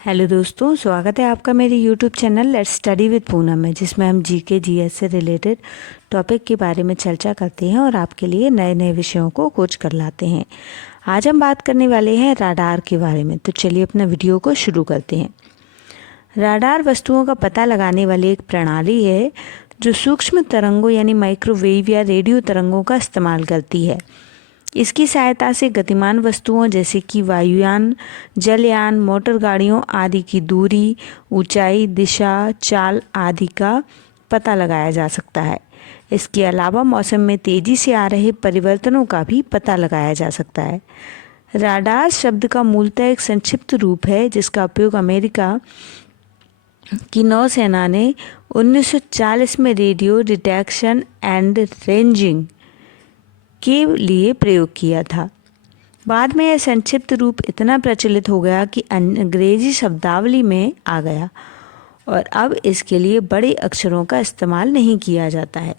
Hello दोस्तों, स्वागत है आपका मेरे YouTube channel let's study with Poonam में, जिसमें हम जीके जीएस से रिलेटेड टॉपिक के बारे में चर्चा करते हैं और आपके लिए नए नए विषयों को खोज कर लाते हैं। आज हम बात करने वाले हैं राडार के बारे में। तो चलिए अपना वीडियो को शुरू करते हैं। राडार वस्तुओं का पता लगाने वाली एक प्रणाली है जो सूक्ष्म तरंगों यानी माइक्रोवेव या रेडियो तरंगों का इस्तेमाल करती है। इसकी सहायता से गतिमान वस्तुओं जैसे कि वायुयान, जलयान, मोटर गाड़ियों आदि की दूरी, ऊंचाई, दिशा, चाल आदि का पता लगाया जा सकता है। इसके अलावा मौसम में तेजी से आ रहे परिवर्तनों का भी पता लगाया जा सकता है। राडार शब्द का मूलतः एक संक्षिप्त रूप है जिसका उपयोग अमेरिका की नौसेना ने 1940 में रेडियो डिटेक्शन एंड रेंजिंग के लिए प्रयोग किया था। बाद में यह संक्षिप्त रूप इतना प्रचलित हो गया कि अंग्रेजी शब्दावली में आ गया और अब इसके लिए बड़े अक्षरों का इस्तेमाल नहीं किया जाता है।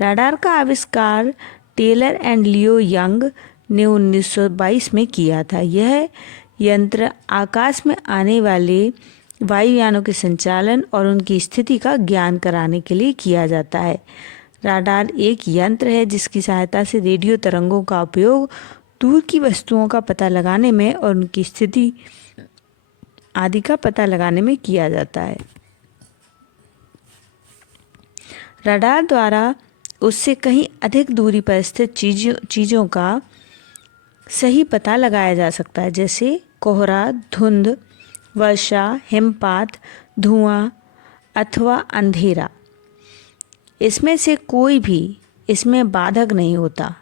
राडार का आविष्कार टेलर एंड लियो यंग ने 1922 में किया था। यह यंत्र आकाश में आने वाले वायुयानों के संचालन और उनकी स्थिति का ज्ञान कराने के लिए किया जाता है। राडार एक यंत्र है जिसकी सहायता से रेडियो तरंगों का उपयोग दूर की वस्तुओं का पता लगाने में और उनकी स्थिति आदि का पता लगाने में किया जाता है। राडार द्वारा उससे कहीं अधिक दूरी पर स्थित चीज़ों का सही पता लगाया जा सकता है, जैसे कोहरा, धुंध, वर्षा, हिमपात, धुआं अथवा अंधेरा। इसमें से कोई भी इसमें बाधक नहीं होता।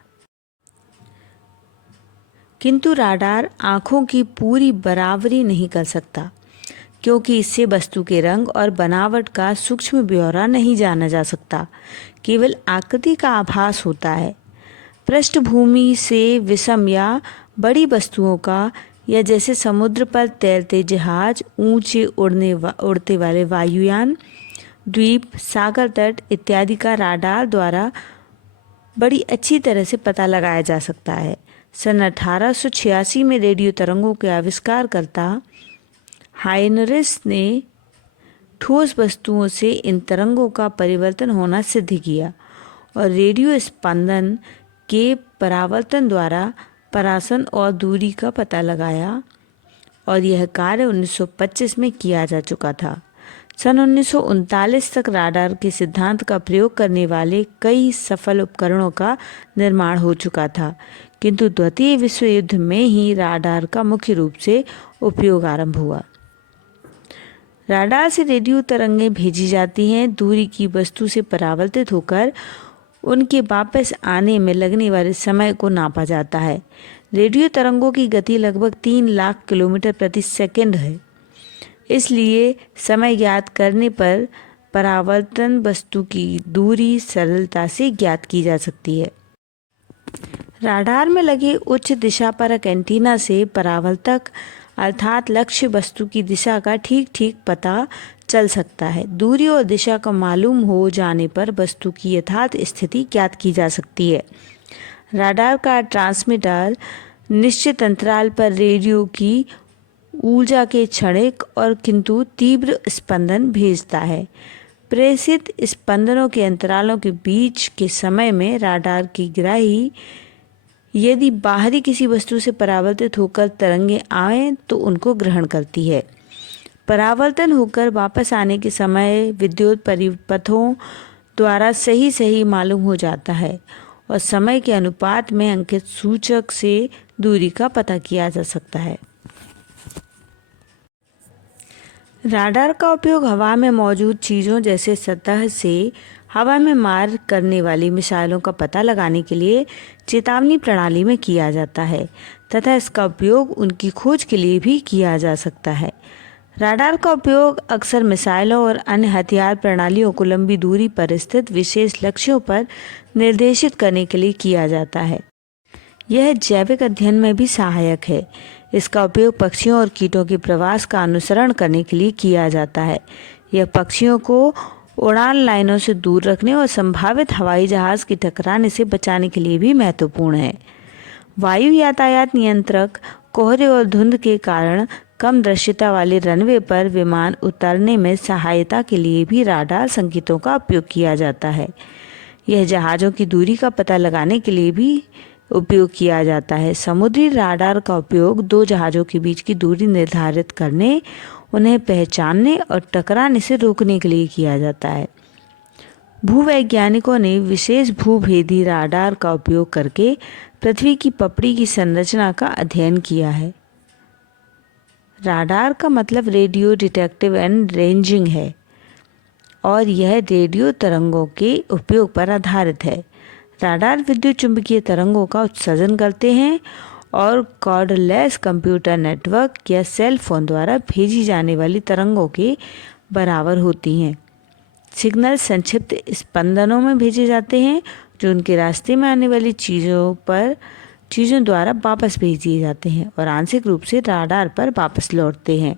किंतु राडार आँखों की पूरी बराबरी नहीं कर सकता, क्योंकि इससे वस्तु के रंग और बनावट का सूक्ष्म ब्यौरा नहीं जाना जा सकता, केवल आकृति का आभास होता है। पृष्ठभूमि से विषम या बड़ी वस्तुओं का, या जैसे समुद्र पर तैरते जहाज, ऊंचे उड़ते वाले वायुयान, द्वीप, सागर तट इत्यादि का राडार द्वारा बड़ी अच्छी तरह से पता लगाया जा सकता है। सन 1886 में रेडियो तरंगों के आविष्कारकर्ता हाइनरिस ने ठोस वस्तुओं से इन तरंगों का परिवर्तन होना सिद्ध किया और रेडियो स्पंदन के परावर्तन द्वारा परासन और दूरी का पता लगाया, और यह कार्य 1925 में किया जा चुका था। सन 1939 तक राडार के सिद्धांत का प्रयोग करने वाले कई सफल उपकरणों का निर्माण हो चुका था, किंतु द्वितीय विश्व युद्ध में ही राडार का मुख्य रूप से उपयोग आरंभ हुआ। राडार से रेडियो तरंगें भेजी जाती हैं। दूरी की वस्तु से परावर्तित होकर उनके वापस आने में लगने वाले समय को नापा जाता है। रेडियो तरंगों की गति लगभग 3 लाख किलोमीटर प्रति सेकंड है। इसलिए समय ज्ञात करने पर परावर्तन वस्तु की दूरी सरलता से ज्ञात की जा सकती है। राडार में लगे उच्च दिशापरक एंटीना से परावर्तक अर्थात लक्ष्य वस्तु की दिशा का ठीक ठीक पता चल सकता है। दूरी और दिशा का मालूम हो जाने पर वस्तु की यथार्थ स्थिति ज्ञात की जा सकती है। राडार का ट्रांसमीटर निश्चित अंतराल पर रेडियो की ऊर्जा के क्षणिक और किंतु तीव्र स्पंदन भेजता है। प्रेषित स्पंदनों के अंतरालों के बीच के समय में राडार की ग्राही यदि बाहरी किसी वस्तु से परावर्तित होकर तरंगे आएं तो उनको ग्रहण करती है। परावर्तन होकर वापस आने के समय विद्युत परिपथों द्वारा सही मालूम हो जाता है और समय के अनुपात में अंकित सूचक से दूरी का पता किया जा सकता है। राडार का उपयोग हवा में मौजूद चीज़ों जैसे सतह से हवा में मार करने वाली मिसाइलों का पता लगाने के लिए चेतावनी प्रणाली में किया जाता है तथा इसका उपयोग उनकी खोज के लिए भी किया जा सकता है। राडार का उपयोग अक्सर मिसाइलों और अन्य हथियार प्रणालियों को लंबी दूरी पर स्थित विशेष लक्ष्यों पर निर्देशित करने के लिए किया जाता है। यह जैविक अध्ययन में भी सहायक है। इसका उपयोग पक्षियों और कीटों के प्रवास का अनुसरण करने के लिए किया जाता है। यह पक्षियों को उड़ान लाइनों से दूर रखने और संभावित हवाई जहाज के टकराने से बचाने के लिए भी महत्वपूर्ण है। वायु यातायात नियंत्रक कोहरे और धुंध के कारण कम दृश्यता वाले रनवे पर विमान उतरने में सहायता के लिए भी राडार संकेतों का उपयोग किया जाता है। यह जहाज़ों की दूरी का पता लगाने के लिए भी उपयोग किया जाता है। समुद्री राडार का उपयोग दो जहाज़ों के बीच की दूरी निर्धारित करने, उन्हें पहचानने और टकराने से रोकने के लिए किया जाता है। भूवैज्ञानिकों ने विशेष भूभेदी राडार का उपयोग करके पृथ्वी की पपड़ी की संरचना का अध्ययन किया है। राडार का मतलब रेडियो डिटेक्टिव एंड रेंजिंग है और यह रेडियो तरंगों के उपयोग पर आधारित है। राडार विद्युत चुंबकीय तरंगों का उत्सर्जन करते हैं और कॉर्डलेस कंप्यूटर नेटवर्क या सेल फोन द्वारा भेजी जाने वाली तरंगों के बराबर होती हैं। सिग्नल संक्षिप्त स्पंदनों में भेजे जाते हैं जो उनके रास्ते में आने वाली चीज़ों द्वारा वापस भेज दिए जाते हैं और आंशिक रूप से राडार पर वापस लौटते हैं।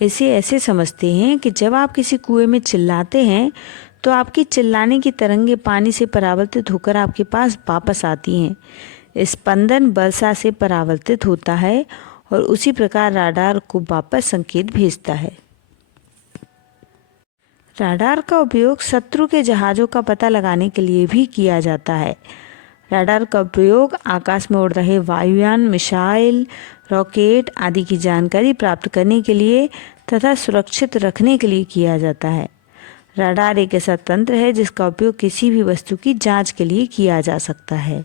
इसे ऐसे समझते हैं कि जब आप किसी कुएं में चिल्लाते हैं तो आपकी चिल्लाने की तरंगें पानी से परावर्तित होकर आपके पास वापस आती हैं। स्पंदन वर्षा से परावर्तित होता है और उसी प्रकार राडार को वापस संकेत भेजता है। राडार का उपयोग शत्रु के जहाज़ों का पता लगाने के लिए भी किया जाता है। राडार का उपयोग आकाश में उड़ रहे वायुयान, मिसाइल, रॉकेट आदि की जानकारी प्राप्त करने के लिए तथा सुरक्षित रखने के लिए किया जाता है। राडार एक ऐसा तंत्र है जिसका उपयोग किसी भी वस्तु की जांच के लिए किया जा सकता है।